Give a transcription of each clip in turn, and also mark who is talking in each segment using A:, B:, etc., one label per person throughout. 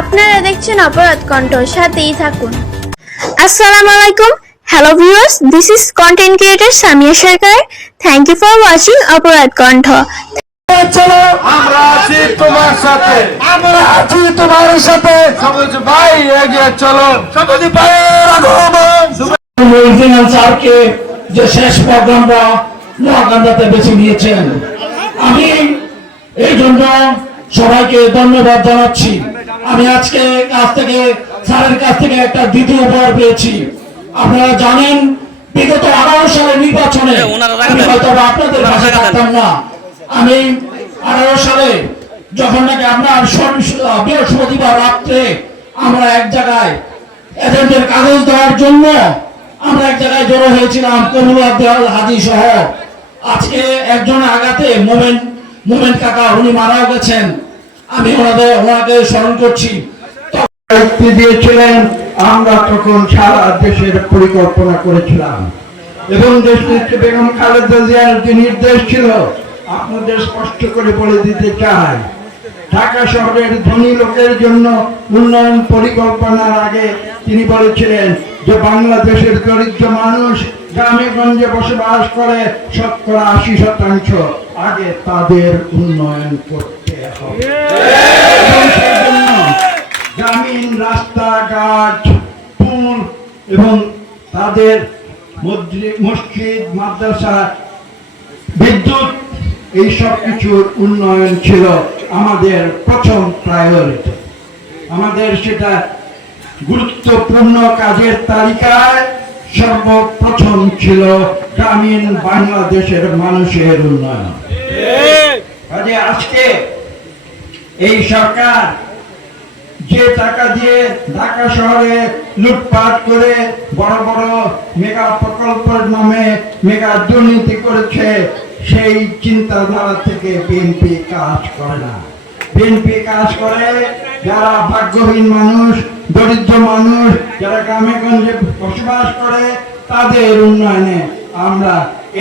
A: আপনারা দেখছেন অপরাধ কণ্ঠ সাথেই থাকুন। আসসালামু আলাইকুম। Hello viewers this is content creator Samia Sarkar thank you for watching অপরাধ কণ্ঠ
B: চলো
C: আমরা আছি তোমার সাথে।
B: আমরা আছি তোমার সাথে।
C: সবুজ ভাই এগিয়ে চলো। সবুজ ভাইয়ের আগমন।
B: মহিউদ্দিন স্যারকে যে শেষ প্রোগ্রামটা মহাকান্দাতে বেছে নিয়েছেন। আমি এই জন্য সবাইকে ধন্যবাদ জানাচ্ছি। আমি আজকে কাছ থেকে স্যারের কাছ থেকে একটা দ্বিতীয় উপহার পেয়েছি। আপনারা জানেন বিগত আঠারো সালের নির্বাচনে আমি হয়তো আপনাদের পাশে থাকতাম না। আমি আঠারো সালে যখন নাকি শনি- বৃহস্পতিবার রাত্রে আমরা এক জায়গায় এজেন্টের কাগজ দেওয়ার জন্য আমরা এক জায়গায় জড়ো হয়েছিলাম কমুল আব্দুল হাজি সহ আজকে একজন আগাতে মোমেন্ট মোমেন্ট কাকা উনি মারাও গেছেন। আমি ওনাদের, ওনাকে স্মরণ করছি।
D: দায়িত্ব দিয়েছিলেন, আমরা তখন সারা দেশের পরিকল্পনা করেছিলাম। এবং দেশ বেগম খালেদা জিয়ার যে নির্দেশ ছিল, আপনাদের স্পষ্ট করে বলে দিতে চাই, ঢাকা শহরের ধনী লোকের জন্য উন্নয়ন পরিকল্পনার আগে তিনি বলেছিলেন যে, বাংলাদেশের দরিদ্র মানুষ গ্রামে গঞ্জে বসবাস করে, শতকরা আশি শতাংশ আগে তাদের উন্নয়ন করতে গ্রামীণ রাস্তাঘাট পুল এবং তাদের মসজিদ- মসজিদ মাদ্রাসা বিদ্যুৎ এই সব কিছুর উন্নয়ন ছিল আমাদের প্রথম প্রায়োরিটি আমাদের সেটা গুরুত্বপূর্ণ কাজের তালিকায় সর্বপ্রথম ছিল গ্রামীণ বাংলাদেশের মানুষের উন্নয়ন। কাজে আজকে এই সরকার যে টাকা দিয়ে ঢাকা শহরে লুটপাট করে বড় বড় মেগা প্রকল্পের নামে মেগা দুর্নীতি করেছে, সেই চিন্তাধারা থেকে বিএনপি কাজ করে না। বিএনপি কাজ করে যারা ভাগ্যহীন মানুষ, দরিদ্র মানুষ, যারা গ্রামে গঞ্জে বসবাস করে, তাদের উন্নয়নে আমরা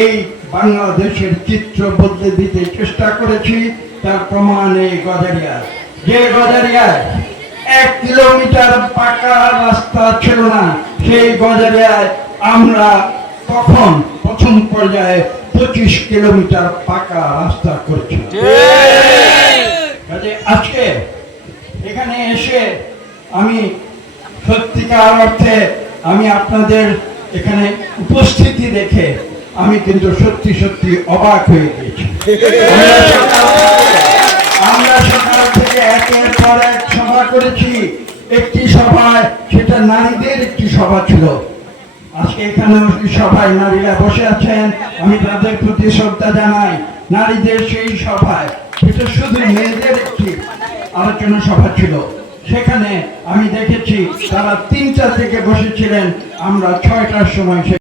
D: এই বাংলাদেশের চিত্র বদলে দিতে চেষ্টা করেছি। তার প্রমাণ এই গজারিয়া। যে গজারিয়ায় এক কিলোমিটার পাকা রাস্তা ছিল না, সেই গজারিয়ায় আমরা তখন প্রথম পর্যায়ে পঁচিশ কিলোমিটার পাকা রাস্তা করেছি। আজকে এখানে এসে আমি সত্যিকার অর্থে আমি আপনাদের এখানে উপস্থিতি দেখে আমি কিন্তু সত্যি সত্যি অবাক হয়ে গেছি। আমরা সকাল থেকে- একের পর এক সভা করেছি। একটি সভায় সেটা নারীদের একটি সভা ছিল। আজকে এখানে সভায় নারীরা বসে আছেন। আমি তাদের প্রতি শ্রদ্ধা জানাই। নারীদের সেই সভায়, সেটা শুধু মেয়েদের একটি আলোচনা সভা ছিল। সেখানে আমি দেখেছি তারা তিনটা থেকে বসেছিলেন। আমরা ছয়টার সময়